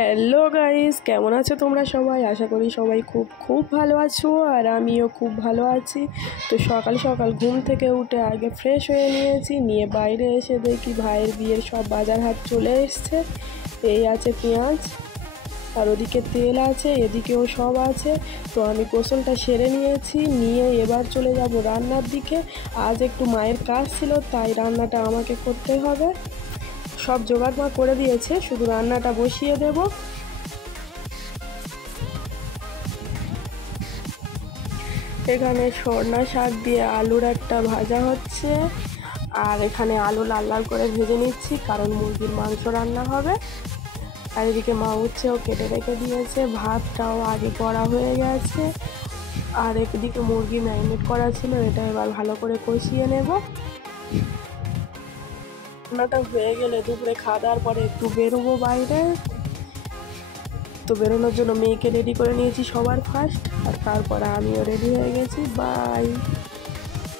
Hello guys, কেমন আছো তোমরা সবাই? আশা করি সবাই খুব খুব ভালো আছো, আর আমিও খুব ভালো আছি। তো সকাল সকাল ঘুম থেকে উঠে আগে ফ্রেশ হয়ে নিয়ে বাইরে এসে দেখি ভাইয়ের বিয়ের সব বাজার হাট চলে এসছে। এই আছে পেঁয়াজ, আর ওদিকে তেল আছে, এদিকেও সব আছে। তো আমি গোসলটা সেরে নিয়ে এবার চলে যাব রান্নার দিকে। আজ একটু মায়ের কাজ ছিল, তাই রান্নাটা আমাকে করতে হবে। সব জোগাড় মা করে দিয়েছে, শুধু রান্নাটা বসিয়ে দেব। এখানে সরনা শাক দিয়ে আলুর একটা ভাজা হচ্ছে, আর এখানে আলু লাল লাল করে ভেজে নিচ্ছি, কারণ মুরগির মাংস রান্না হবে। আর এদিকে মা উচ্ছেও কেটে রেখে দিয়েছে, ভাতটাও আগে করা হয়ে গেছে। আর একদিকে মুরগি ম্যারিনেট করা ছিল, এটা এবার ভালো করে কষিয়ে নেব। রান্নাটা হয়ে গেলে দুপুরে খাওয়া দাওয়ার পরে একটু বেরোবো বাইরে। তো বেরোনোর জন্য মেয়েকে রেডি করে নিয়েছি সবার ফার্স্ট, আর তারপরে আমিও রেডি হয়ে গেছি। বাই।